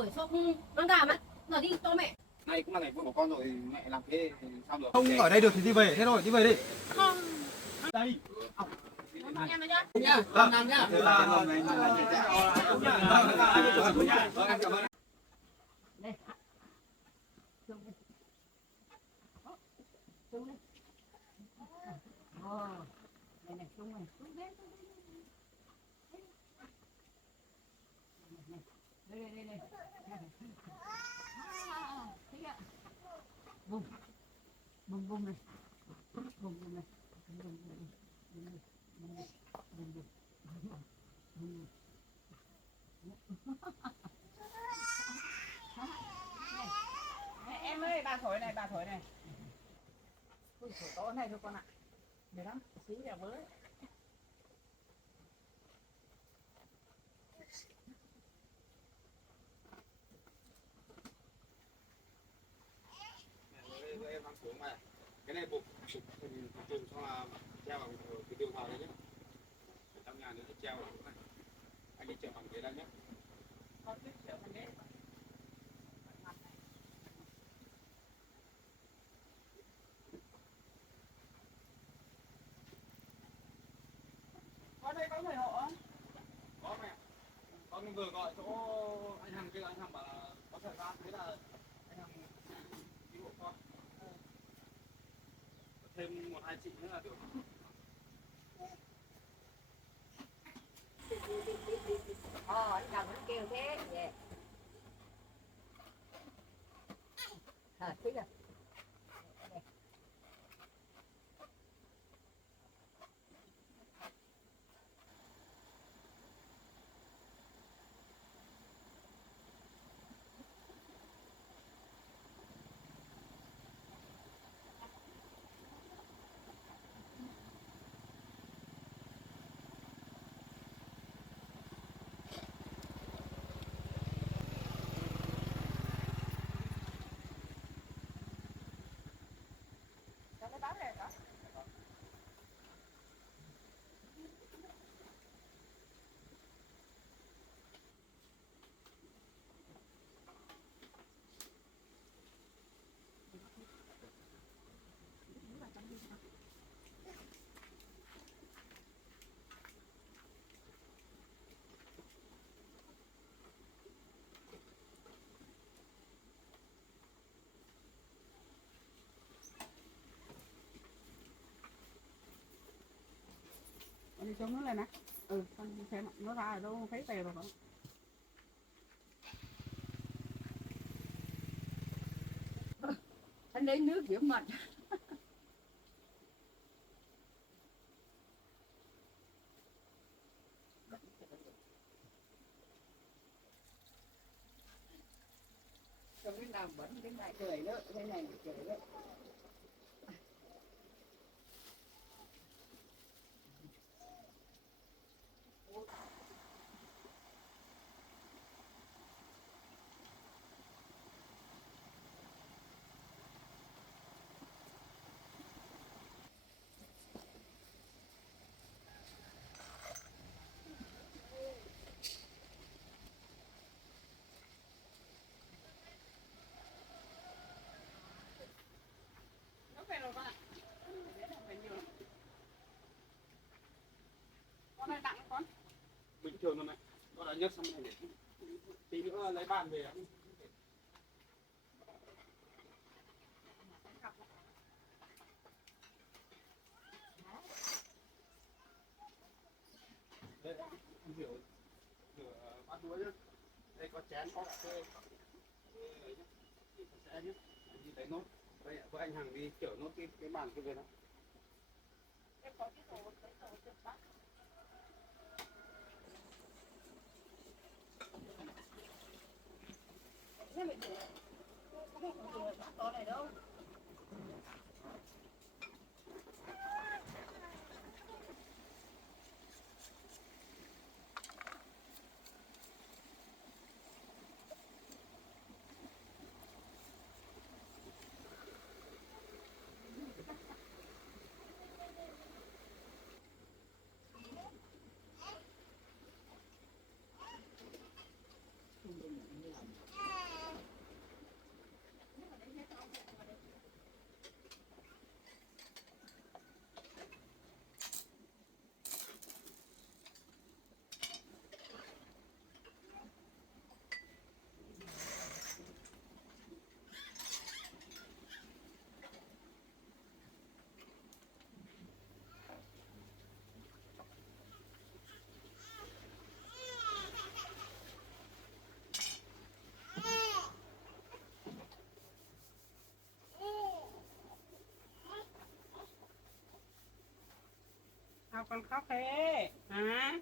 rồi, sao không mang gà mà giờ đi cho mẹ. Này cũng là ngày vui của con rồi, mẹ làm thế thì sao được? Không ở đây được thì đi về, thế thôi, đi về đi. Không. Đây. Bọn em đấy nhá. Nhá, làm nhá. Thế là hôm nay là trẻ trẻ. Vâng, em cảm ơn. Đây. Xuống đi. Đây này, xuống này. Xuống đây. Đây. Thích ạ. Bùng. Bùng này. Bùng này. Em ơi, bà thổi này. Ui, thổi to này thôi con ạ. Được lắm, xíu là với. Em đang xuống mà. Cái này buộc chụp chụp xong là treo vào cái đường vào đấy nhé. Ở trong nhà nữa thì treo vào này. Anh đi chở bằng ghế ra nhé. con biết chở bằng ghế. Ở đây có người hộ không? Có mẹ. Con vừa gọi chỗ anh Hằng kia, anh Hằng bảo là có thời gian, thế là anh Hằng đi hộ con. Thêm 1-2 chị nữa là được. Anh chồng nó kêu thế. Yeah. Thích rồi. Cho nó báo này đó. Con đi xuống nước lên nè. Con xem nó ra rồi đâu thấy tè rồi không? Anh lấy nước rửa mặt. Trong cái nào bẩn cái này cười đó, cái này cười đó. Nó về rồi con ạ. Con ơi, nặng con. Bình thường thôi mẹ. Con đã nhấc xong này để tí nữa lấy bàn về ăn. Đây, em rửa bát đũa nhá. Đây có chén, có cà phê. Sẽ nhé. Anh đi lấy nốt. Đây, với anh Hằng đi chở nốt cái bàn kia về đó. Em có cái đồ chụp bát. Thế mình rửa. Không rửa bát to này đâu. sao con khóc thế hả?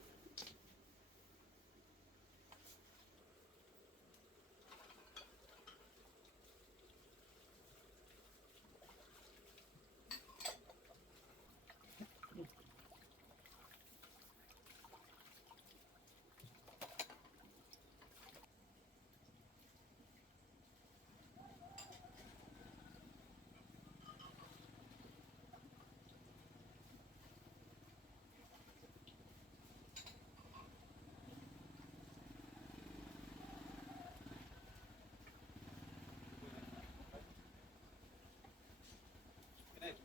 cái này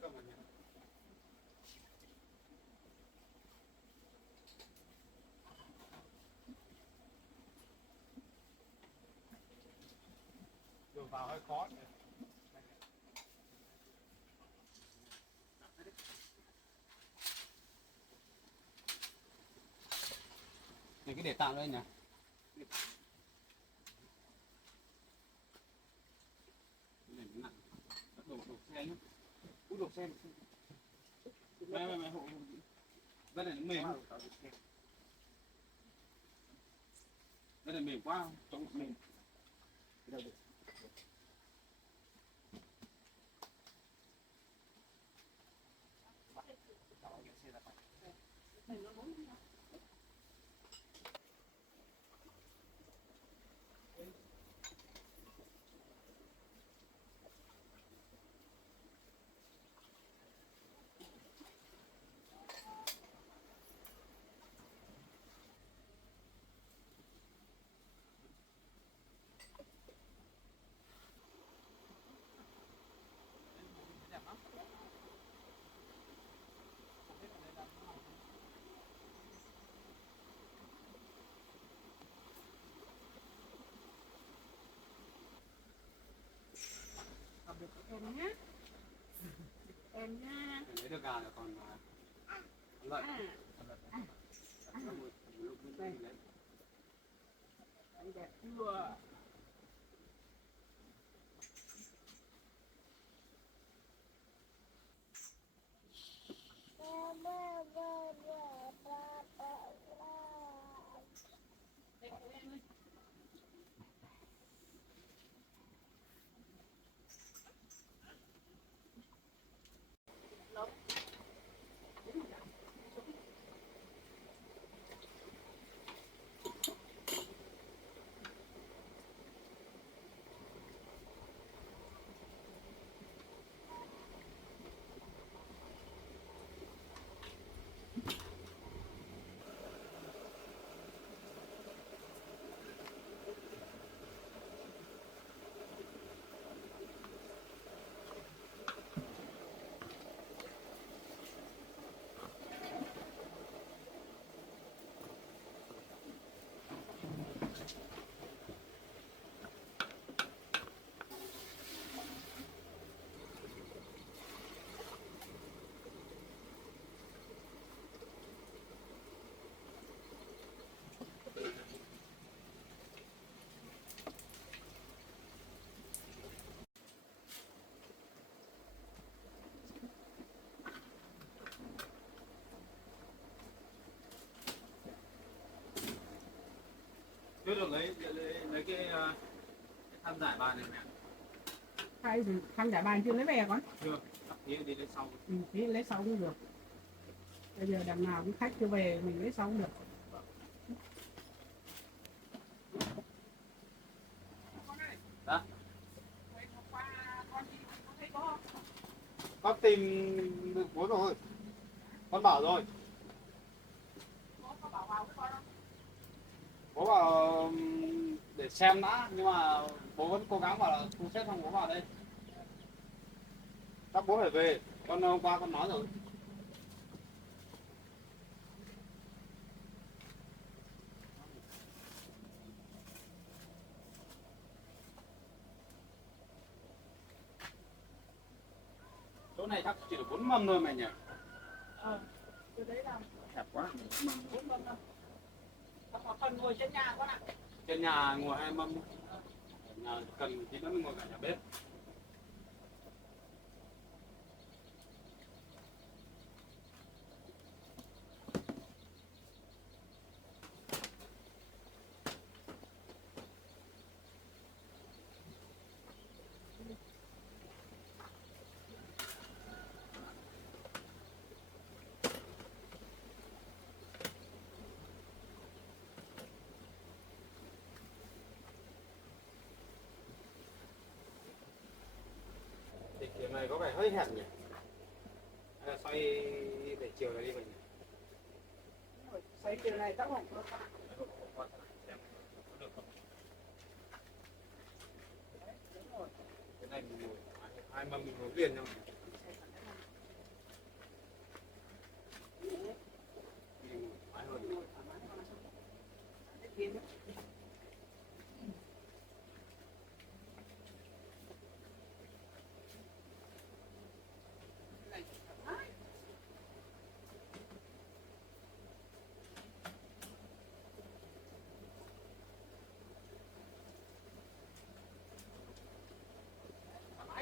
cơ mà nhỉ. Đường vào hơi khó. Này cái để tạm đây nhỉ. Này nặng. Đổ xe nhá. Cú đổ xe. Mày hộ. Đây này nó mềm. Đây này mềm quá, chống mềm. Em nhá. Em nha. Lấy được gà là còn lợn. Đây đẹp chưa? Chưa được lấy cái khăn giải bàn này mẹ. Hay gì? Khăn giải bàn chưa lấy về con? Chưa, tí đi lấy sau. Tí lấy sau cũng được. Bây giờ đằng nào cũng khách chưa về mình lấy sau cũng được. Đó. Con tìm được bố rồi. Con bảo rồi. Bố bảo để xem đã, nhưng mà bố vẫn cố gắng bảo là thu xếp xong bố vào đây. Chắc bố phải về, con hôm qua con nói rồi. Chỗ này chắc chỉ được 4 mâm thôi mày nhỉ? Cái đấy là Hẹp quá. 4 mâm đâu. Có phần ngồi trên nhà con ạ. Trên nhà ngồi 2 mâm. Nhà cần tí nữa ngồi cả nhà bếp. này có vẻ hơi hẹp nhỉ? Hay là xoay để chiều này đi mình? Xoay chiều này tóc hồng nó cái này mình ngồi hai mâm mình ngồi liền không? Mình ngồi thoải mái hơn.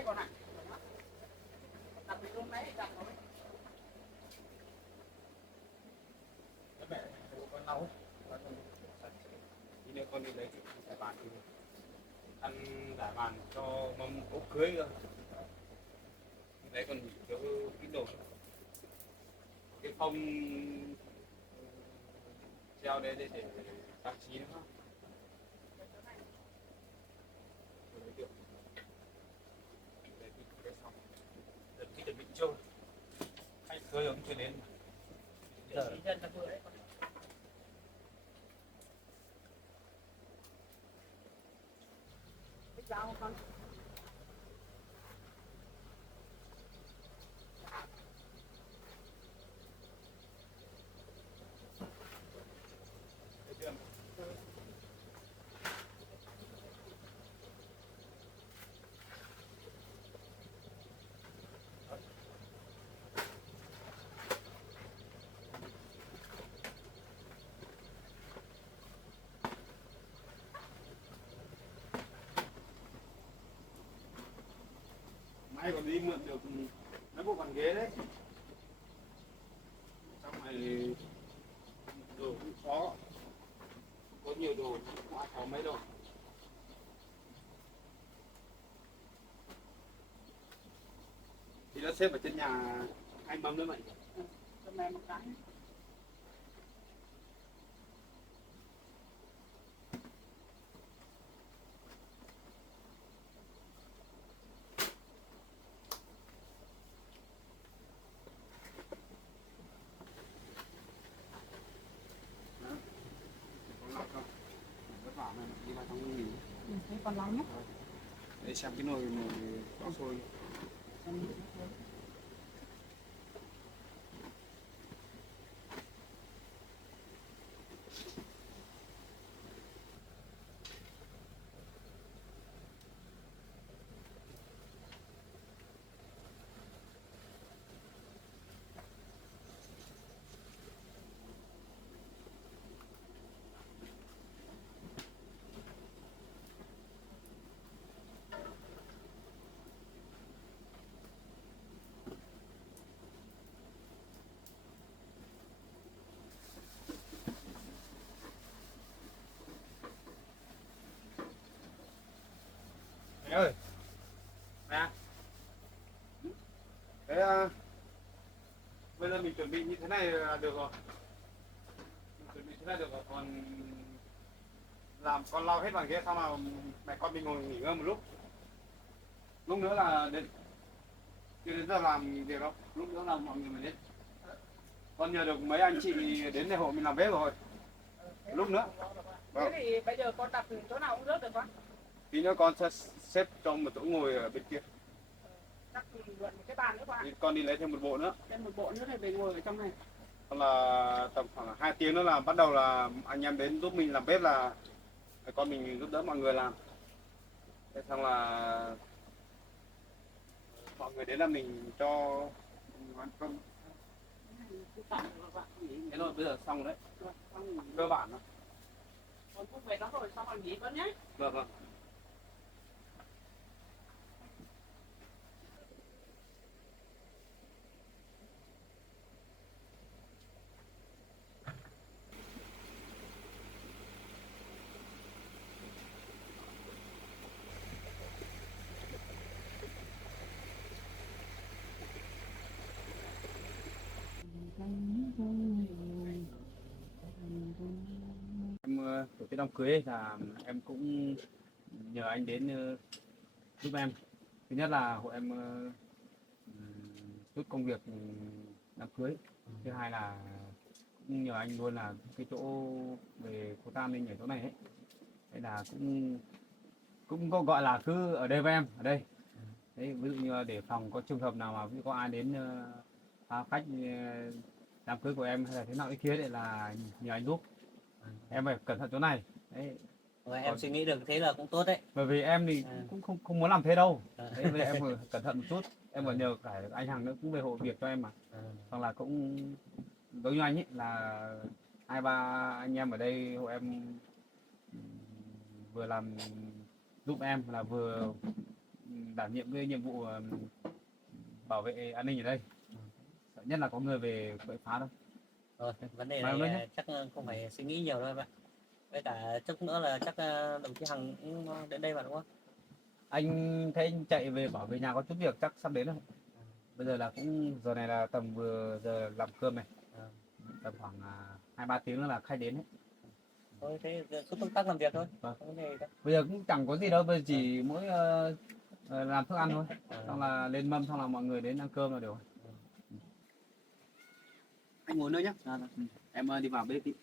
con này đặt đi luôn đấy đặt rồi Các mẹ con lau tí nữa con đi lấy giải bàn đi ăn giải bàn cho mâm cỗ cưới cơ. Đấy còn thiếu cái đồ cái phong treo đấy để trang trí nữa. Cái chuẩn bị trâu hay cưới ông chưa đến giờ dân là vừa đấy biết sao không con mai còn đi mượn được mấy bộ bàn ghế đấy trong này đồ cũng có nhiều đồ quá có mấy đồ thì nó xếp ở trên nhà anh mâm nữa vậy cho mẹ một cái đi vào trong nghỉ Thấy con lâu nhất. để xem cái nồi có sôi mẹ ơi mẹ thế bây giờ mình chuẩn bị như thế này là được rồi mình chuẩn bị thế này được rồi còn làm con lau hết bằng ghế xong là mẹ con mình ngồi nghỉ ngơi một lúc nữa là đến chưa đến giờ làm việc đâu lúc nữa là mọi người mới đến con nhờ được mấy anh chị đến để hộ mình làm bếp rồi lúc nữa thế thì bây giờ con đặt chỗ nào cũng rớt được con tí nữa con sẽ xếp cho một chỗ ngồi ở bên kia chắc thì mượn một cái bàn nữa con ạ. con đi lấy thêm một bộ nữa Thêm một bộ nữa thì về ngồi ở trong này còn là tầm khoảng 2 tiếng nữa là bắt đầu là anh em đến giúp mình làm bếp là con mình giúp đỡ mọi người làm thế xong là mọi người đến là mình cho ăn cơm thế rồi bây giờ xong rồi đấy cơ bản đó con cũng về đó rồi xong rồi nghỉ con nhé vâng vâng em tổ chức đám cưới ấy là em cũng nhờ anh đến giúp em thứ nhất là hộ em chút công việc đám cưới. Thứ hai là cũng nhờ anh luôn là cái chỗ về cô Tam mình ở chỗ này ấy, thế là cũng có gọi là cứ ở đây với em ở đây đấy, ví dụ như là để phòng có trường hợp nào mà ví dụ có ai đến khách đám cưới của em hay là thế nào cái kia đấy là nhờ anh giúp, em phải cẩn thận chỗ này đấy. Và em suy nghĩ được thế là cũng tốt đấy. Bởi vì em thì cũng không muốn làm thế đâu À. đấy, bây giờ em phải cẩn thận một chút, em còn nhờ cả anh Hằng nữa cũng về hộ việc cho em mà, hoặc là cũng giống như anh ấy là 2-3 anh em ở đây hộ em, vừa làm giúp em là vừa đảm nhiệm cái nhiệm vụ bảo vệ an ninh ở đây, sợ nhất là có người về quậy phá đâu. Rồi, vấn đề Vâng, này chắc không phải suy nghĩ nhiều đâu em ạ. Với cả chút nữa là chắc đồng chí Hằng cũng đến đây mà đúng không? Anh thấy anh chạy về bảo về nhà có chút việc chắc sắp đến rồi. Bây giờ là cũng giờ này là tầm vừa giờ làm cơm này, tầm khoảng 2-3 tiếng nữa là khách đến hết. Thôi thế cứ công tác làm việc thôi. Vâng. Không có gì đâu. Bây giờ cũng chẳng có gì đâu, bây giờ chỉ mỗi làm thức ăn thôi, xong là lên mâm xong là mọi người đến ăn cơm là được rồi. Anh ngồi nữa nhé, em đi vào bếp đi.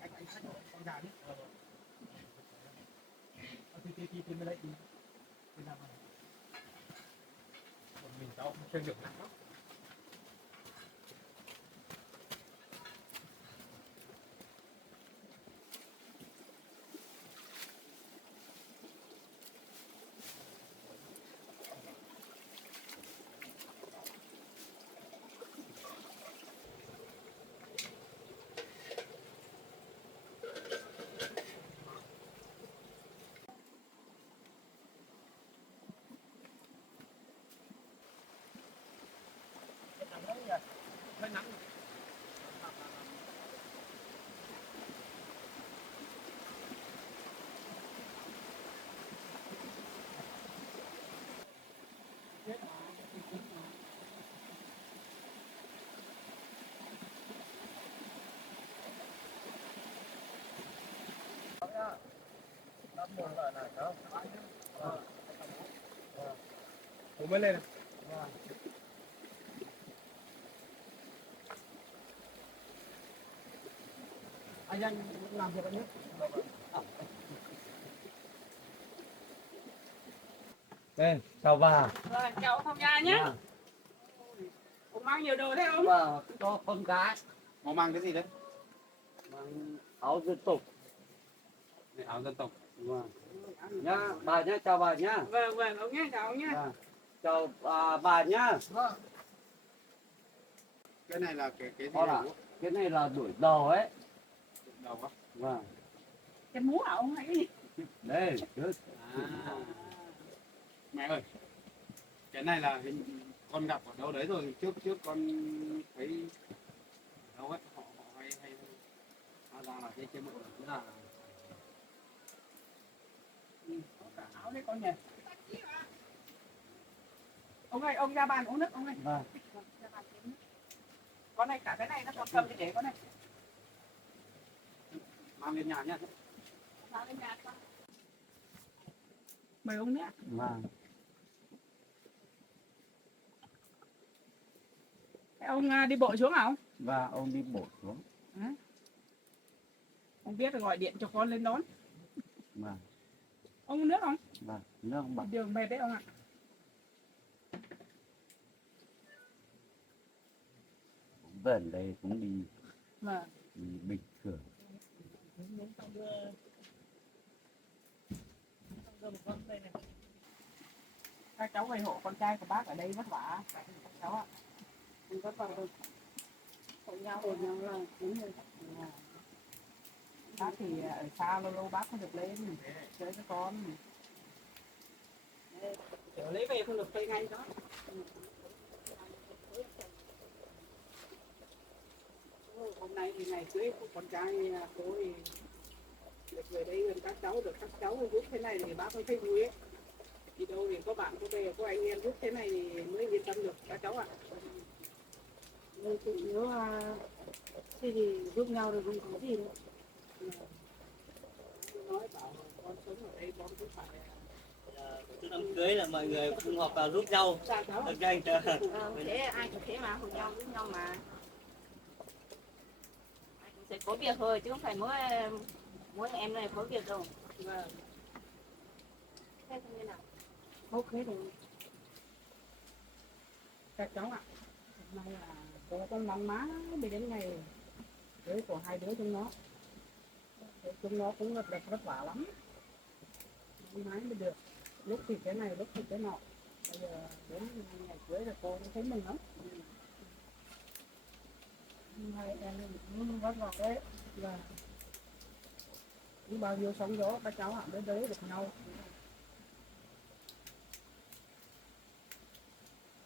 Anh xách con gà đi. Thì mới lấy đi. Mình cháu không chơi được nặng lắm. Ủa mới lên. Anh làm việc anh nhất. Đây, chào bà. Rồi, chào ông tham gia nhé. Ông mang nhiều đồ thế không? Và có con gái Nó mang cái gì đấy? mang áo dân tộc. Này, áo dân tộc. Vâng. Nhá, bà nhá, chào bà nhá. Vâng, vâng, ông nhé, chào ông nhé. Vâng. Chào bà nhá. Cái này là cái gì Đó là cái này là đuổi đầu ấy. đầu á? Vâng. Cái mũ hả ông hay cái gì? Đây, trước. Mẹ ơi, cái này là con gặp ở đâu đấy rồi, trước con thấy đâu ấy, họ hay ra là cái bộ rất là Cả áo đấy con nhỉ? Ông ơi, ông ra bàn uống nước ông ơi. Vâng. Ra bàn uống nước. Con này cả cái này nó còn cầm để con này. mang lên nhà nhá. Mang lên nhà con. Mời ông nhé. Vâng. Thế ông đi bộ xuống hả ông? Và ông đi bộ xuống. Ông biết là gọi điện cho con lên đón. Vâng. Ông uống nước không? Vâng. Nước ông bà. Đường mệt đấy ông ạ. Về đây cũng đi, Vâng. đi bình thường. Các cháu về hộ con trai của bác ở đây vất vả. Các cháu ạ. Không vất vả đâu. Hộ nhau là đúng rồi. Bác thì ở xa lâu lâu bác không được lên chơi với con. Kiểu lấy về không được chơi ngay đó. hôm nay thì ngày cưới của con trai cô thì được về đây gần các cháu, được các cháu giúp thế này thì bác cũng thấy vui ấy. Đi đâu thì có bạn có bè có anh em giúp thế này thì mới yên tâm được các cháu ạ. Nên tự nhớ cái gì giúp nhau thì không có gì đâu. Nói bảo con sống ở đây con cũng phải Trước đám cưới là mọi người cũng họp vào giúp nhau. xa cháu. Được nhanh chưa? Thế ai cũng thế mà, cùng nhau giúp nhau mà. Ai cũng sẽ có việc thôi chứ không phải mỗi em này có việc đâu. Vâng. Thế không như nào? Ok rồi. Các cháu ạ. Hôm nay là cô con mong má đi đến ngày cưới của hai đứa chúng nó. Chúng nó cũng vất vả lắm. Mong mái mới được. Lúc thì cái này, lúc thì cái nọ. Bây giờ đến ngày cưới là cô cũng thấy mừng lắm. Hai em cũng vất vả đấy. Và bao nhiêu sóng gió các cháu ạ, đến đấy được nhau.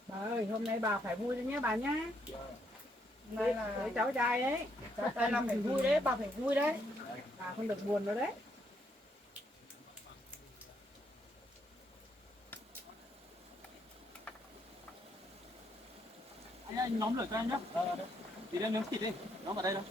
Bà ơi, hôm nay bà phải vui đấy nhé bà nhá. Hôm nay là với cháu trai ấy. Cháu trai là phải vui đấy, bà phải vui đấy. Bà không được buồn nữa đấy. Anh nhóm lửa cho em nhé. Thì đem miếng thịt đi, nhóm vào đây đâu.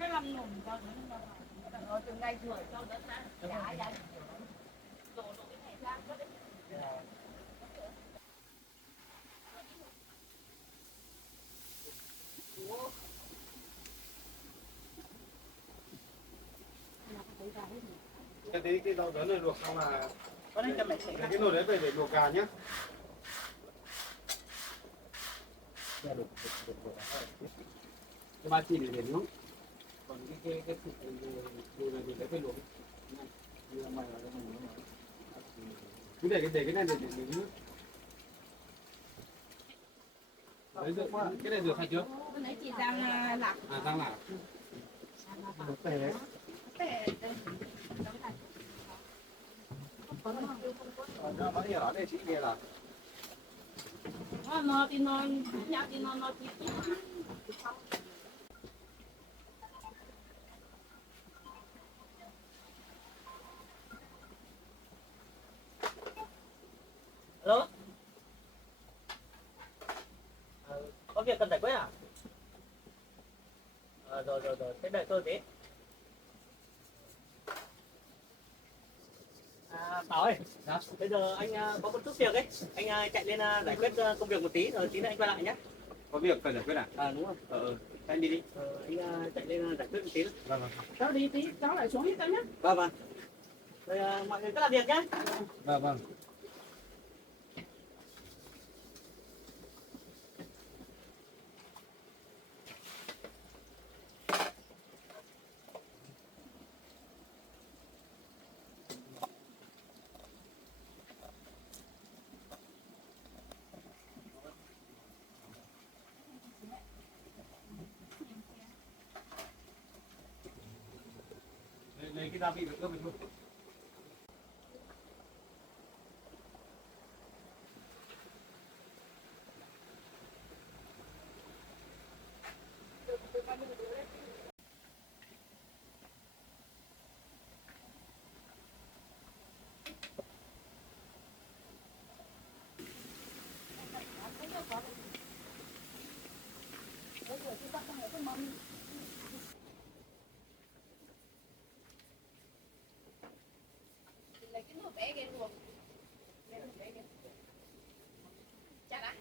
Cái làm nùng cho nó từ ngày tuổi cho đến giá giá đổ cái này ra có đấy. Cái rau dấn này luộc xong là Có đây cho mẹ sẽ cái nồi đấy về để luộc gà nhé. Cái ba chỉ để nướng. Còn cái thịt đồ này thì phải luộc. Như là mày là mình cứ để cái này để nướng. Đấy được, cái này được hay chưa? Cái này chị đang lạc. À đang là. Tè. Nó bao nhiêu đó đây chị kia là. Nó thì nó nhạc thì nó chỉ Alo. Có việc cần giải quyết à? Rồi, thế đợi tôi tí. Bảo ơi, bây giờ anh có một chút việc ấy, anh chạy lên giải quyết công việc một tí rồi tí nữa anh quay lại nhé. Có việc cần giải quyết à? Đúng không? Anh đi đi. Anh chạy lên giải quyết một tí. Vâng. cháu đi tí, cháu lại xuống hết cháu nhé. Vâng. Rồi mọi người cứ làm việc nhé. Vâng. Lấy cái gia vị với cơm mình luôn. lấy cái nồi bé kia luộc. Chắc đã.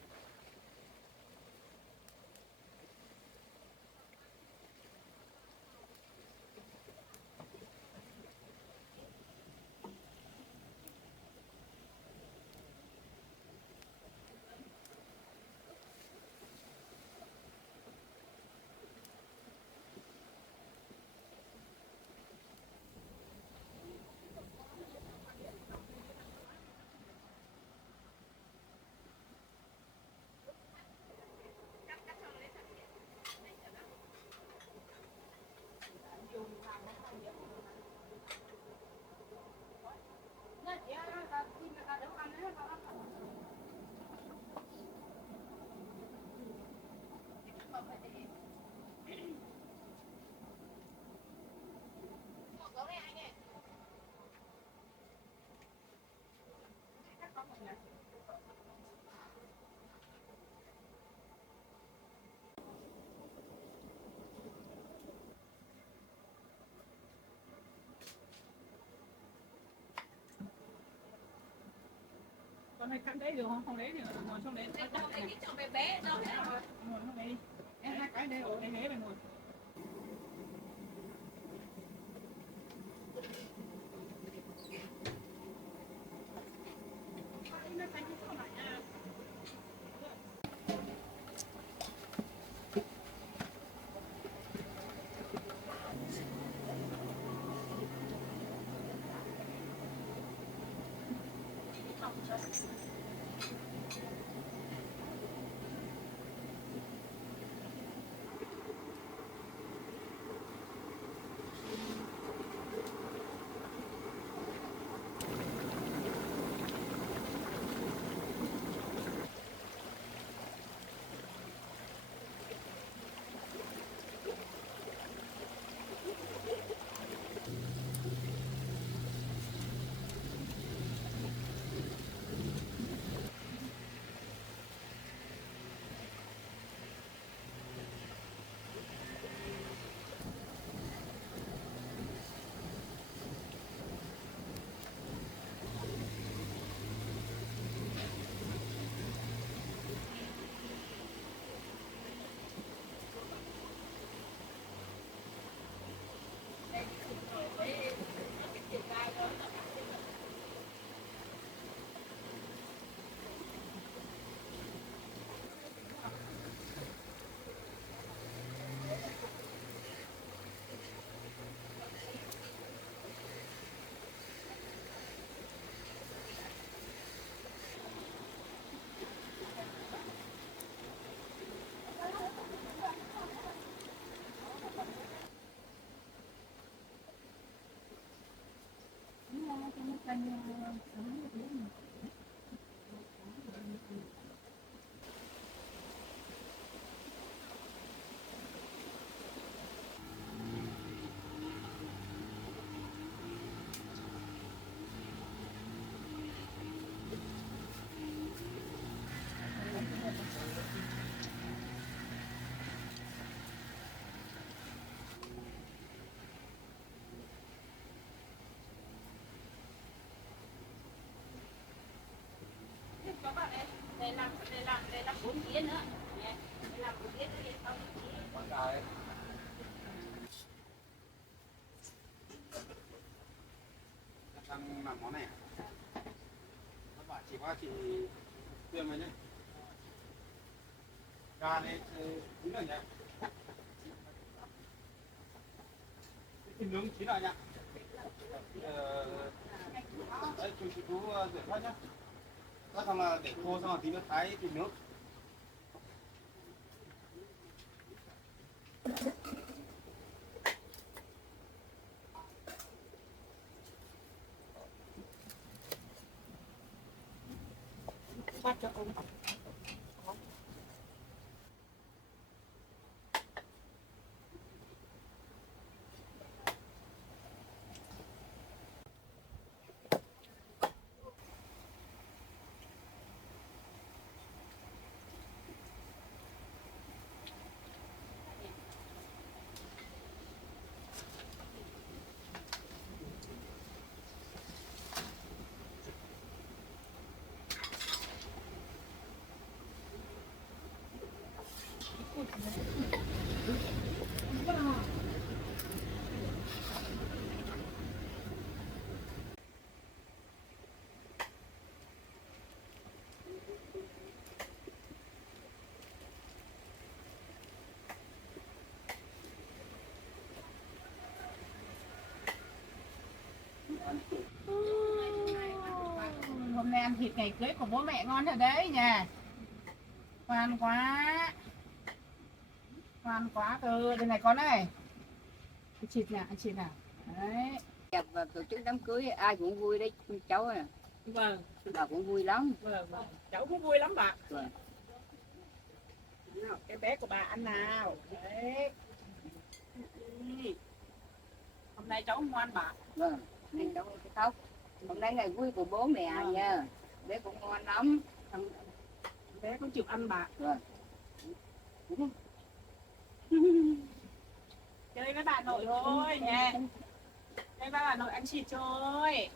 Con này cắt đấy được không? Không lấy được, ngồi xuống đấy. Đâu đây cái cho bé bé đâu hết rồi. Ngồi xuống đấy đi. Em hai cái đây ở đây ghế này ngồi. Các bạn ơi, đây làm 4 tiếng nữa. Đây làm 4 tiếng nữa thì xong. Quảng đại. Đang làm món này à? Các bạn chỉ qua chị tiêm rồi nhé. Gà này chín rồi nhỉ? Thịt nướng chín rồi nhỉ? Đấy, chú rửa phát nhá. Đó xong là để khô xong là tí nữa thái thịt nướng. Bắt cho ông. Hôm nay ăn thịt ngày cưới của bố mẹ ngon thật đấy nha. Ngoan quá. Ngoan quá cơ. Đây này con ơi. Ăn thịt nè, ăn thịt nè. Đấy. Và tổ chức đám cưới ai cũng vui đấy cháu à. Vâng, Bà cũng vui lắm. vâng, vâng. Cháu cũng vui lắm bà. Vâng. Nào, cái bé của bà ăn nào. Đấy. Hôm nay cháu ngoan bà. Vâng, nên cháu khóc. Hôm nay ngày vui của bố mẹ nha. Bé cũng ngon lắm. Thằng bé cũng chịu ăn bạc. Chơi với bà nội thôi nha. Chơi với bà nội ăn thịt thôi.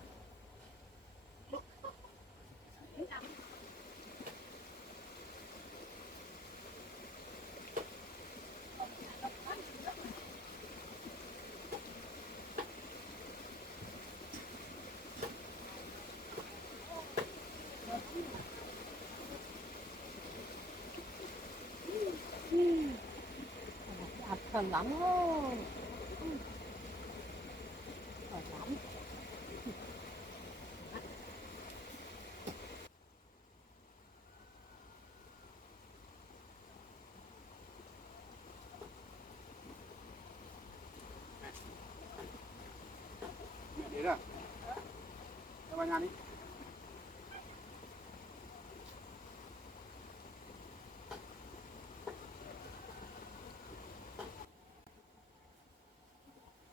Ăn thân lắm luôn. Lắm. Mẹ đến à? Cho vào nhà đi.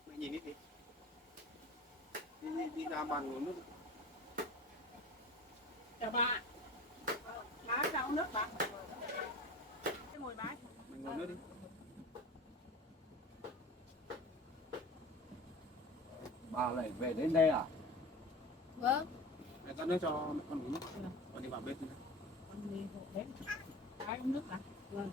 Mẹ nhìn đi. Đi ra bàn uống nước. Chào bà. Má cho uống nước bà. Cái ngồi bái. Mình uống nước đi. Bà lại về đến đây à? Vâng. Mẹ rót nước cho mẹ con uống nước. Con đi vào bếp đi. Con đi hộ bếp. Bái uống nước bà. Vâng.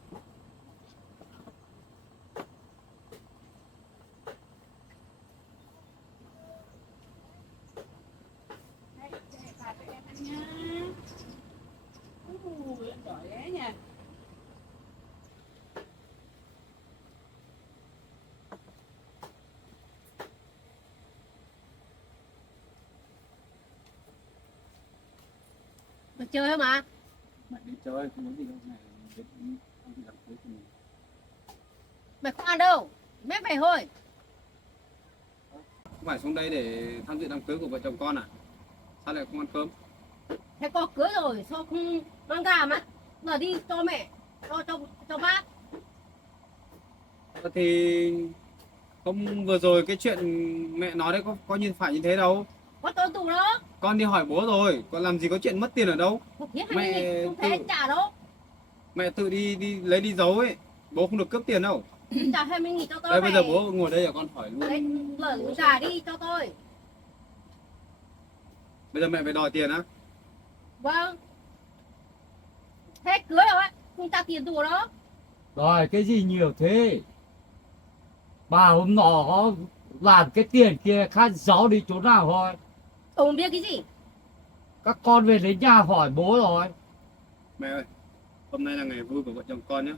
Đây, bà cho em ăn nha. Em giỏi đấy nha. Được chơi không ạ? Mẹ đi chơi không có gì đâu này. Biết không đi làm cưới thì mình. Mày không ăn đâu. Mẹ về thôi. Không phải xuống đây để tham dự đám cưới của vợ chồng con à? Sao lại không ăn cơm? Thế có cưới rồi sao không mang gà mà? Giờ đi cho mẹ, cho bác. Thì hôm vừa rồi cái chuyện mẹ nói đấy có như phải như thế đâu. Có tôi tù đó. Con đi hỏi bố rồi, con làm gì có chuyện mất tiền ở đâu. Một thiết Mẹ hay gì, không thể tự- trả đâu. Mẹ tự đi lấy đi giấu ấy, bố không được cướp tiền đâu. Trả 20.000 cho tôi. Đây bây giờ này. bố ngồi đây là con hỏi luôn. Đấy, lỡ gà đi cho tôi. Bây giờ mẹ phải đòi tiền á? Vâng. Thế cưới rồi á, không trả tiền tù đó. Rồi cái gì nhiều thế? Bà hôm nọ có làm cái tiền kia khác giấu đi chỗ nào thôi. Ông không biết cái gì? Các con về đến nhà hỏi bố rồi. Mẹ ơi, hôm nay là ngày vui của vợ chồng con nhé.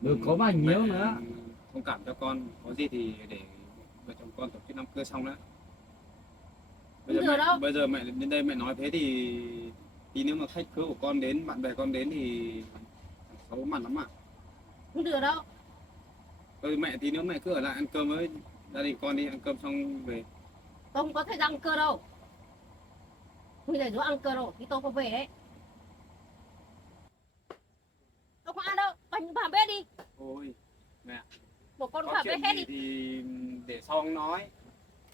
Đừng có mà nhiễu Mẹ nữa. thông cảm cho con, có gì thì để vợ chồng con tổ chức đám cưới xong đã. Không được đâu. Bây giờ mẹ đến đây mẹ nói thế thì nếu mà khách khứa của con đến, bạn bè con đến thì xấu mặt lắm à. Không được đâu. Thôi mẹ tí nữa mẹ cứ ở lại ăn cơm với gia đình con đi, ăn cơm xong về. Tôi không có thời gian ăn cơm đâu. Không thể giúp ăn cơm đâu, thì tôi không về đấy. Tôi không ăn đâu, bạn vào bếp đi. Ôi mẹ, Một con có vào chuyện bếp hết gì đi. thì để sau ông nói.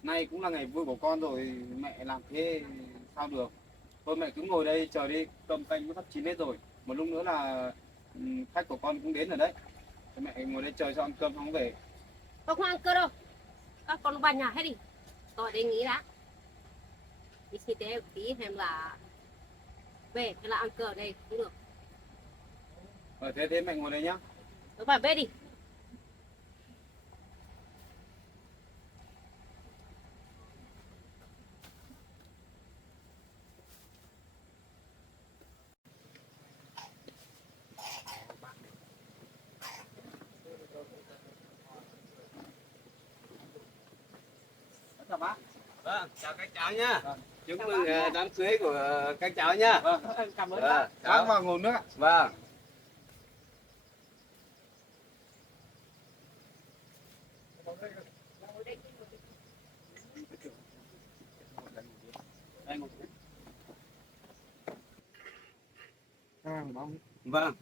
Nay cũng là ngày vui của con rồi, mẹ làm thế sao được. Thôi mẹ cứ ngồi đây chờ đi, cơm canh cũng sắp chín hết rồi. Một lúc nữa là khách của con cũng đến rồi đấy. Thế mẹ ngồi đây chờ cho ăn cơm xong về. Tôi không ăn cơm đâu. Các con vào nhà hết đi. Tôi đề nghị đã. Đi xin tế một tí xem là về hay là ăn cơm ở đây cũng được. Thế mẹ ngồi đây nhá. Tôi vào bếp đi. Chào bác. Vâng, chào các cháu nhá. Chúc Chào mừng bác nhá. đám cưới của các cháu nhá. Vâng, Cảm ơn Vâng, bác. bác vào ngồi nước ạ. Vâng. Đây ngồi. Bóng. Vâng.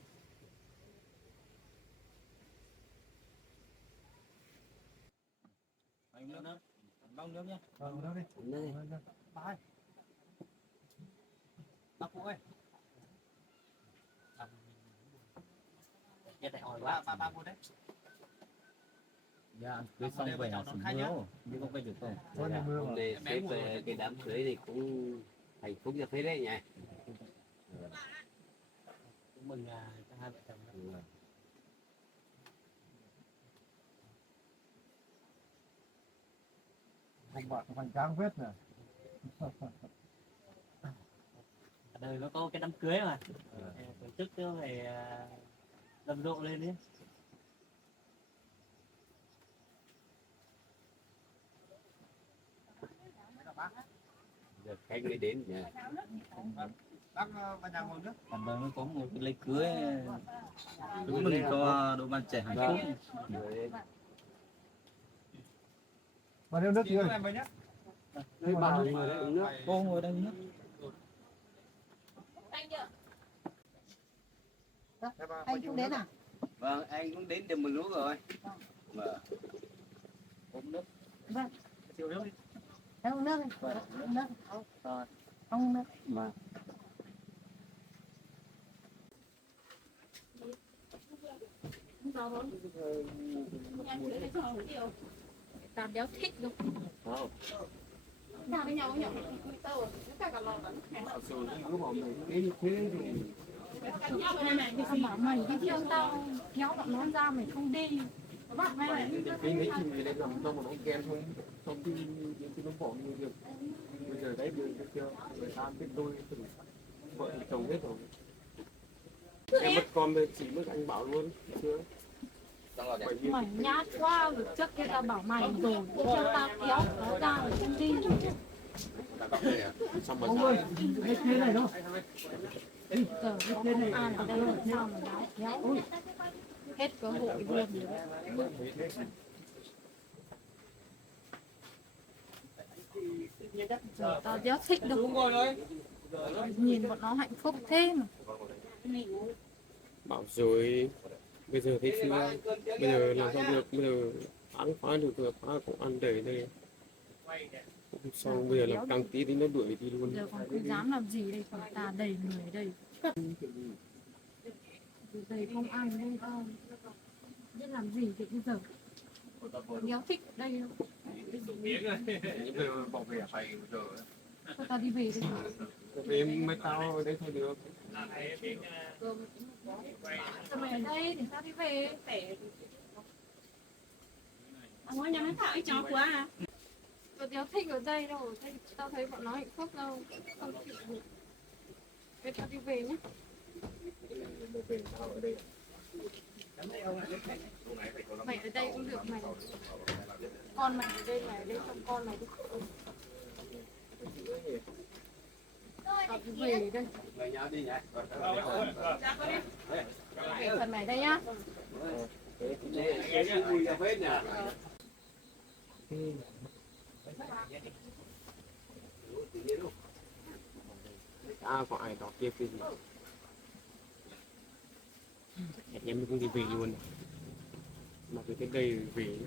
Bông nước nhé. Vâng, đó đi. Bye. Bác Phú ơi. Giờ tại hỏi quá ba mua đấy. Dạ, cưới xong về là sủng mưa, nhưng không về được không? Hôm nay xếp cái đám cưới thì cũng hạnh phúc cho phết đấy nhỉ. Chúc mừng cho hai vợ chồng. Không bạn hoành tráng phết nè. Ở đời nó có cái đám cưới mà. Tổ chức nó phải rầm rộ lên đi. Được khách mới đến nhỉ. Bác vào nhà ngồi nước. Còn đây mới có một cái lễ cưới đúng mừng cho đôi bạn trẻ hạnh phúc. Mà nếu nước thì ơi. Đây bà ngồi đấy uống nước. Cô ngồi đây nhé. Anh cũng đến à? Vâng, anh cũng đến được một lúc rồi. Vâng. Uống nước. Vâng. Chịu nước đi. Em uống nước đi. Uống nước. Rồi. Không uống nước. Vâng. Tao đéo thích đâu. Không. Tao với nhau tao tất cả lò vẫn Rồi cứ bảo mình đến thế thì Tao bảo mày cái chiêu tao kéo bọn nó ra mày không đi. Bạn mày lại cái đấy thì người đấy làm trong một ông kem không không thì những cái nó bỏ nhiều việc bây giờ đấy bây giờ chưa người ta biết đôi vợ chồng hết rồi em mất con thì chỉ mất anh bảo luôn chưa bởi vì mày nhát quá rồi trước kia tao bảo mày rồi chiêu tao kéo nó ra mày không đi. xong rồi Ông ơi, hết thế này đâu. Giờ hết cái này ăn ở đây làm sao mà đá kéo. Ôi, hết cơ hội luôn rồi đấy. Giờ tao đéo thích đâu. Nhìn bọn nó hạnh phúc thế mà. bảo rồi bây giờ thấy chưa bây giờ làm sao được bây giờ ăn phá được rồi phá cũng ăn đầy đây xong bây giờ làm căng tí thì nó đuổi đi luôn Giờ còn không dám làm gì đây, còn ta đầy người đây. Đầy không ăn không không biết làm gì thì bây giờ đéo thích ở đây đâu. những người bảo vệ phải giờ Thôi tao đi về đi. về mấy tao ở đây thôi được Tao mày ở đây để tao đi về. Ông nhà máy thảo cho quá à? Tao đéo thích ở đây đâu, tao thấy bọn nó hạnh phúc đâu, không chịu được. Vậy tao đi về nhé. về tao ở đây Mày ở đây cũng được mày. Con mày ở đây, mày ở đây trong con mày đi. Tao đi về đây. về nhau đi nhỉ. Phần mày đây nhá. Cái vui cho phết nhỉ. có ai đó kia cái gì em cũng đi về luôn mà về cái đây về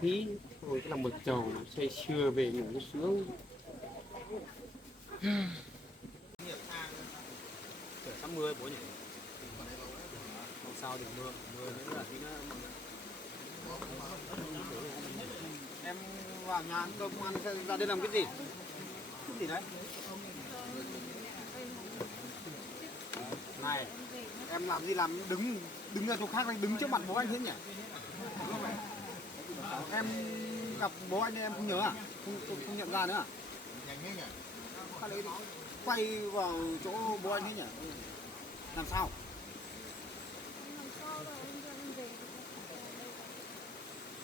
tí rồi là một chầu say sưa về ngủ sướng Trời sắp mưa bố nhỉ. Hôm sau thì mưa nữa là tí nữa. Em vào nhà ăn cơm ăn ra đây làm cái gì? Cái gì đấy? Này, em làm gì làm đứng ra chỗ khác anh đứng trước mặt bố anh thế nhỉ? Em gặp bố anh em không nhớ à? Không nhận ra nữa à? Sao lại quay vào chỗ bố anh thế nhỉ? Làm sao?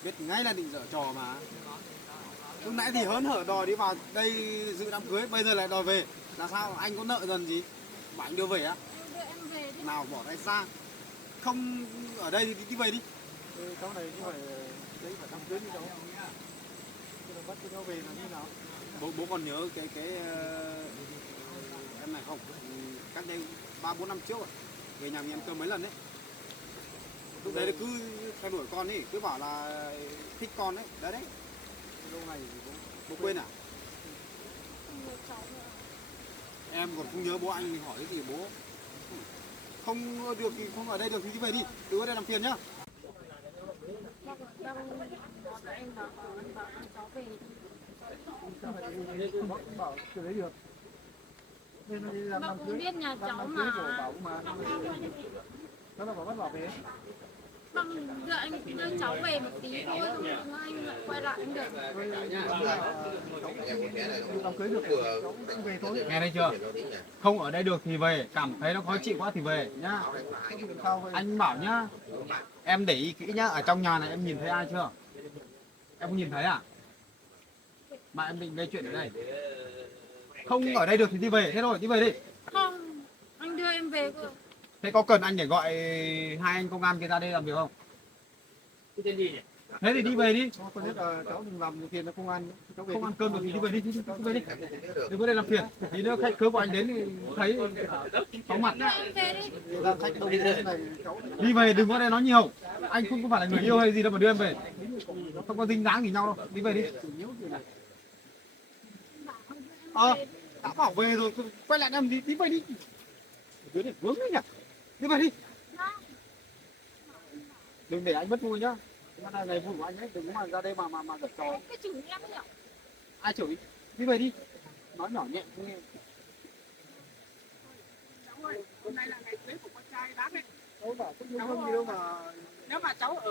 Biết ngay là định dở trò mà. Lúc nãy thì hớn hở đòi đi vào đây dự đám cưới, bây giờ lại đòi về. Là sao? Anh có nợ dần gì? Mà anh đưa về á? Nào bỏ tay ra. Không ở đây thì đi về đi. Cháu này cũng phải đấy phải đám cưới đi cháu. Bắt cháu về là như nào? Bố còn nhớ cái em này không? Cách đây 3-4 năm trước rồi. Về nhà mình ăn cơm mấy lần đấy. Lúc đấy cứ theo đuổi con đi, cứ bảo là thích con đấy, đấy. Lâu này thì bố quên à? Em còn không nhớ bố anh mình hỏi cái gì bố. Không được thì không ở đây được thì đi về đi, đừng ở đây làm phiền nhá. Bảo cái đấy được. Nên nó đi làm Bác đám cũng cưới. biết nhà cháu Đám cưới mà. của bảo mà. Nó là bảo bắt bảo về. Vâng, giờ anh đưa cháu về một tí thôi, rồi anh lại quay lại anh được. Đi đám cưới được cháu cũng về thôi. Nghe thấy chưa? Không ở đây được thì về, cảm thấy nó khó chịu quá thì về nhá. Sao vậy? Anh bảo nhá, em để ý kỹ nhá, ở trong nhà này em nhìn thấy ai chưa? Em không nhìn thấy à? Mà em định gây chuyện ở đây. Không ở đây được thì đi về, thế thôi, đi về đi. Không, anh đưa em về cơ. Thế có cần anh để gọi hai anh công an kia ra đây làm việc không? Cái tên gì nhỉ? Thế thì đi về đi. Con biết là cháu đừng làm tiền nó không ăn. Cháu về Không ăn cơm được thì đi về đi, đi về đi. Đừng có đây làm phiền. Tí nữa khách khứa của anh đến thì thấy có mặt. Đưa em về đi. ra khách đông thế này cháu Đi về đừng có đây nói nhiều. Anh không có phải là người yêu hay gì đâu mà đưa em về. Không có dính dáng gì nhau đâu. Đi về đi. Đã bảo về rồi, quay lại làm gì, đi về đi. Đứa này vướng đấy nhỉ. Đi về đi. Đừng để anh mất vui nhá. Hôm nay ngày vui của anh ấy, đừng có mà ra đây mà giật trò. Cái chửi em ấy nhở? Ai chửi? Đi về đi. Nói nhỏ nhẹ không nghe. Cháu ơi, hôm nay là ngày cưới của con trai bác ấy. cháu bảo không yêu thương gì đâu mà. Nếu mà cháu ở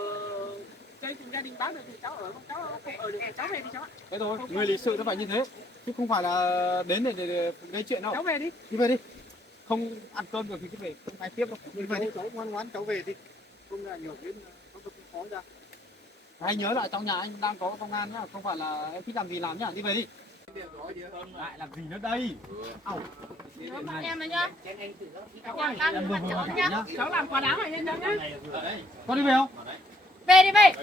chơi cùng gia đình bác được thì cháu ở, không cháu không ở được thì cháu về đi cháu ạ. Thế thôi, người lịch sự nó phải như thế. Chứ không phải là đến để gây chuyện đâu. Cháu về đi. Đi về đi. Không ăn cơm được thì cứ về, không ai tiếp đâu. Đi về đi. Cháu ngoan ngoãn cháu về đi. Không ảnh hưởng đến không khó ra. Anh nhớ lại trong nhà anh đang có công an nhá, không phải là em thích làm gì làm nhá, đi về đi. Lại làm gì nữa đây? Ảo. Nó bắt em này nhá. Cháu ơi, Đang Em mặt vừa cháu vừa nhá. nhá. cháu làm quá đáng rồi nhân dân nhá. Con đi về không? Về đi về.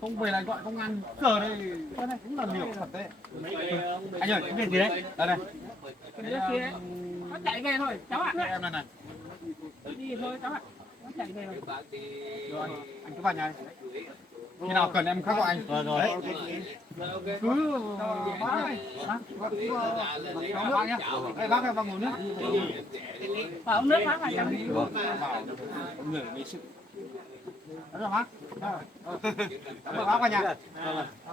Không về lại gọi công an giờ đây. Cái này cũng là liều thật đấy. Anh ơi, cái việc gì đấy? Đây này. Cái đứa kia nó chạy về thôi cháu ạ. Em này này. Đi thôi cháu ạ. Nó chạy về rồi. Rồi, anh cứ vào nhà đi. Khi nào cần em khắc gọi anh. Rồi. Cứ bác ơi. Bác nhá. Đây bác ơi, bác ngồi nước. Và ông nước bác là cháu đi. Ông người mấy sự. Đó rồi bác. Cảm ơn bác vào nhà.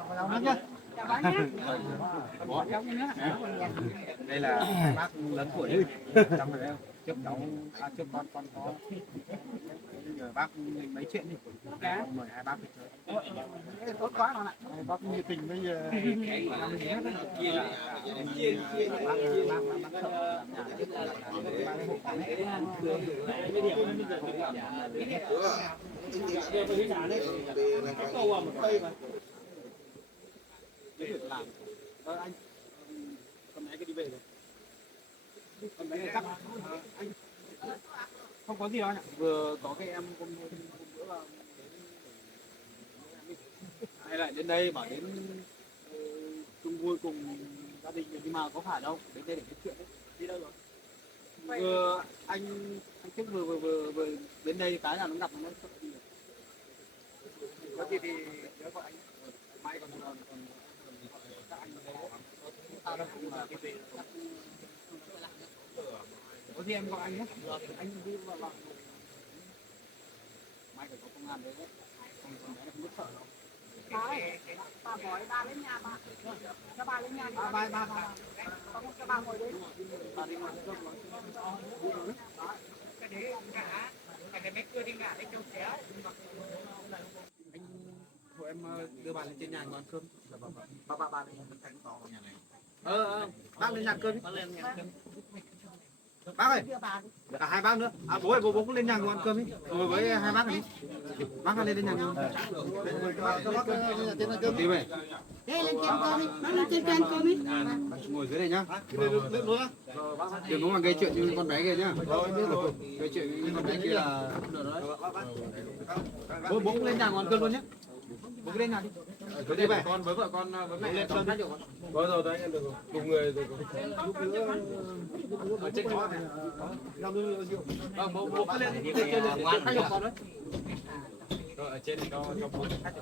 Vào nước nhá. Chào bác nhé. Cháu như nước. Đây là bác lớn tuổi. Chăm rồi em. Trước cháu, trước con có. Giờ bác mấy chuyện đi. Mời hai bác đi chơi. Tốt quá con ạ. Bác nhiệt tình bây giờ. Làm. Anh con bé cái đi về rồi. Con bé này chắc anh không có gì đâu anh ạ. Vừa có cái em con bữa là hay lại đến đây bảo đến chung vui cùng gia đình nhưng mà có phải đâu, đến đây để nói chuyện đấy. Đi đâu rồi? Vừa anh trước vừa đến đây cái là nó gặp nó sợ gì. Có gì thì nhớ gọi anh. Mai còn các anh đấy. Tao đâu cũng là đi về. Có gì em gọi anh nhé. Anh đi vào mai phải có công an đấy. Không bé nó không biết sợ đâu. Bà ơi, bà gọi ba lên nhà bà. Cho bà lên nhà. Ba. Không cho bà ngồi đấy. Ba đi ngồi rồi. Cái đấy cả. Cái này mấy cưa đi ngả đấy cho xé. Anh thôi em đưa bà lên trên nhà ăn cơm. Ba lên thành to nhà này. Bác lên nhà cơm. Bác ơi. Cả hai bác nữa. À bố ơi, bố cũng lên nhà ngồi ăn cơm đi. Ngồi với hai bác này đi. Bác lên nhà ngồi. Đi về. Đây lên trên cơm đi. Bác lên trên cơm đi. Ngồi dưới này nhá. Đừng có mà gây chuyện như con bé kia nhá. Gây chuyện như con bé kia là bố cũng lên nhà ngồi ăn cơm luôn nhé. Bố cứ lên nhà đi. Cứ đi về. Con với vợ con với mẹ lên cơm. Có rồi đấy, em được rồi. Cùng người rồi. Ở trên đó này. Bố cứ lên chơi lên khách của con đấy. Rồi ở trên cho bố khách.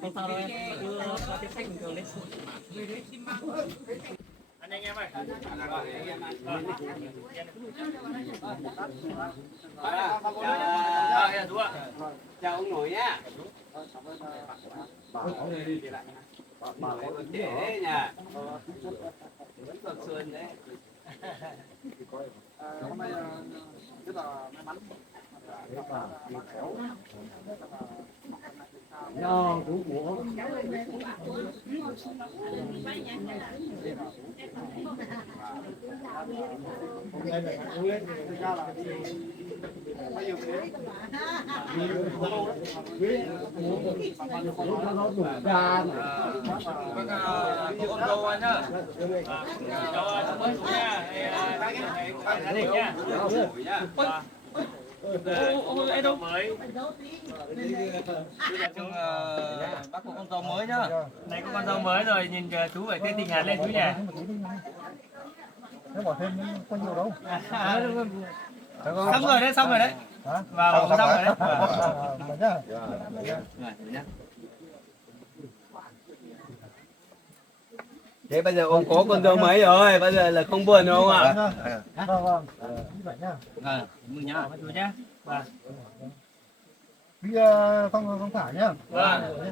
Không sao đâu em, cứ tiếp khách bình thường đi. Anh em ơi. Chào ông nội nhá. Bà lấy con trẻ đấy nha. Vẫn còn xuân đấy. Hôm nay rất là may mắn. Nho đủ của Hôm nay là uống lên thì ra là đi bao nhiêu thế? nó đủ ra Ông cô anh nhá. Cho mới xuống nha. Gia đình nha. Ôi em đâu mới. Chung bác có con dâu mới nhá. Này có con dâu mới rồi, nhìn chú phải thêm tình hạt lên chú nhỉ. Thế bỏ thêm có nhiều đâu. Xong rồi đấy. Hả? Vào xong rồi đấy. Nhá. Thế bây giờ ông có con dâu mấy rồi, bây giờ là không buồn đâu ạ? Vâng vâng. Như vậy nhá. Mừng nhá, chú nhá. Đi không thả nhá.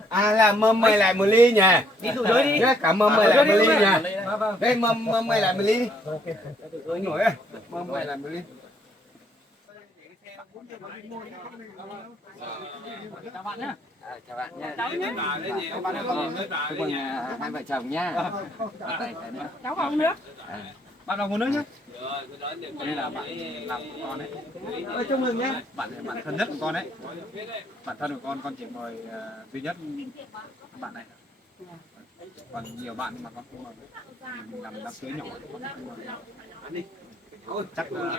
À là mâm mày lại một ly nhỉ? Đi tụi dưới đi. Cả mâm mày lại một ly nhỉ? Vâng. Đây mâm mày lại một ly đi. Ok. Ơi nhồi ơi, mâm mày lại một ly. Chào bạn nhá. Chào bạn nha. Cháu nhé. Chúc mừng hai vợ chồng nha. Cháu còn nước. Bạn nào muốn nước nhá. Đây là bạn làm của con đấy. Chúc mừng nhé. Bạn thân nhất của con đấy. Bạn thân của con chỉ mời duy nhất bạn này. Còn nhiều bạn mà con không mời. Mình làm đám cưới nhỏ. Chắc là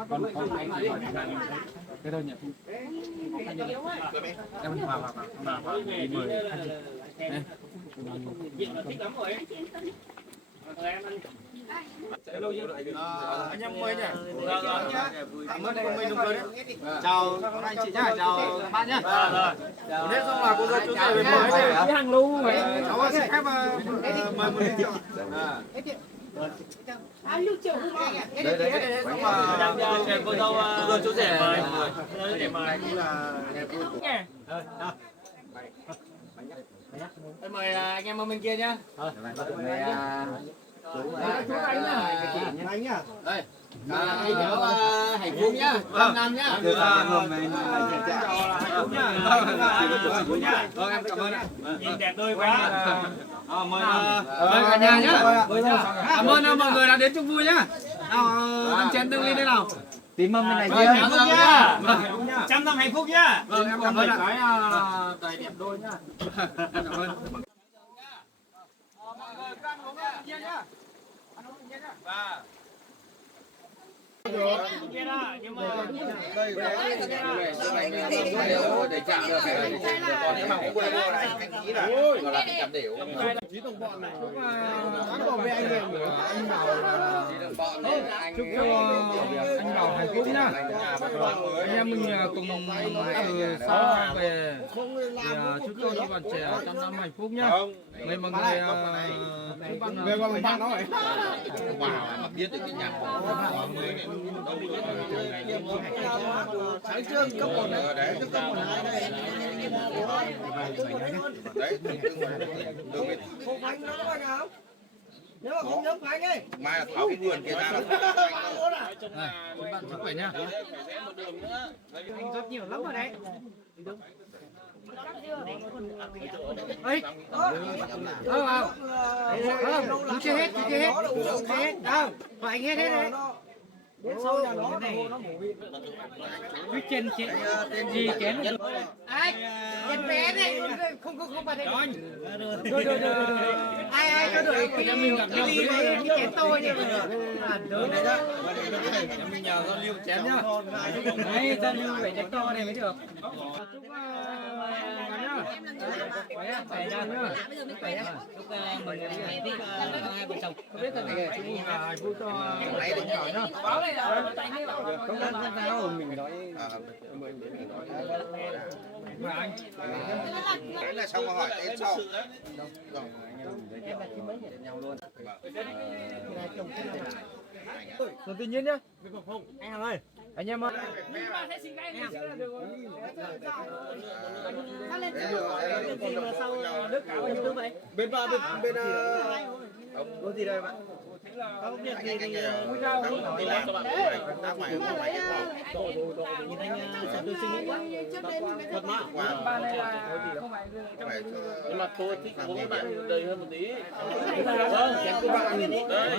khách con cái thôi nhỉ. Em vào đi mời anh em mời nhỉ. Cảm ơn anh mình đúng rồi đấy. Chào anh chị nhá, chào các bạn nhá. Hết xong là cô dâu chú rể mời cái hàng lưu vậy. Cháu xin phép mời một ly rượu. Anh lưu triệu không ạ? Đấy. Xong là Cô dâu chú rể mời. Để mời. Mời anh em ở bên kia nhá. Anh nhá. Đây. Anh nhớ hạnh phúc nhá. 5 năm nhá. Vâng em cảm ơn ạ. Nhìn đẹp đôi quá. Mời cả nhà nhá. Cảm ơn mọi người đã đến chúc vui nhá. Nào nâng chén nâng ly đây nào. Tí mâm bên này Vâng, cảm ơn nhá. Trăm năm hạnh phúc nhá. Vâng em cảm ơn ạ. Cái đầy đẹp đôi nhá. Cảm ơn. Mọi người cứ ăn uống nhá. Ăn uống nhá. Và Nhưng mà để chạm được Chí đồng bọn này. Chúc bảo vệ anh em nữa. Anh Bảo chúc cho anh Bảo hạnh phúc nhá. Anh em mình cùng từ xa về chúc cho những bạn trẻ trăm năm hạnh phúc nhá. Người mọi người về qua mình bạn nói. biết được cái nhạc Sáng trương cấp 1 này, cấp 1 2 đây. đấy Không phanh nó bạn nào? Nếu mà không nhớ phanh ấy. mai tháo cái vườn kia ra Chúng bạn chúc khỏe nhá. anh rất nhiều lắm rồi đấy. Chú chưa hết. Đâu, và anh hết đấy. Sau nhà nó này. Cái chân gì chén Ai? Chén bé này, không phải thế. Rồi. Ai cho đổi cái ly này, cái chén tôi này. Đúng đấy đó. mình nhờ giao lưu chén nhá. Đấy, giao lưu phải chén to này mới được. Chúc nhá. em là người làm mà. khỏe nha. Lạ bây giờ mình quen đấy. Chúc em mình biết hai vợ chồng. Không biết là này chú là chú cho Máy đấy nhỏ nhá. Không có sao mình nói Mà anh đấy là xong rồi hỏi em sau. rồi tự nhiên nhá. Anh Hằng ơi, Anh em ơi. gì mà sau nước cáo anh tư vậy? bên có gì đây bạn? Không việc gì thì Đi làm các bạn ra ngoài ở ngoài cái phòng. nhìn anh sẽ tôi suy nghĩ quá. Thật mà. Ba này là không phải Phải cho Nhưng mà tôi thích có các bạn đầy hơn một tí. Vâng, chém của bạn. Đấy,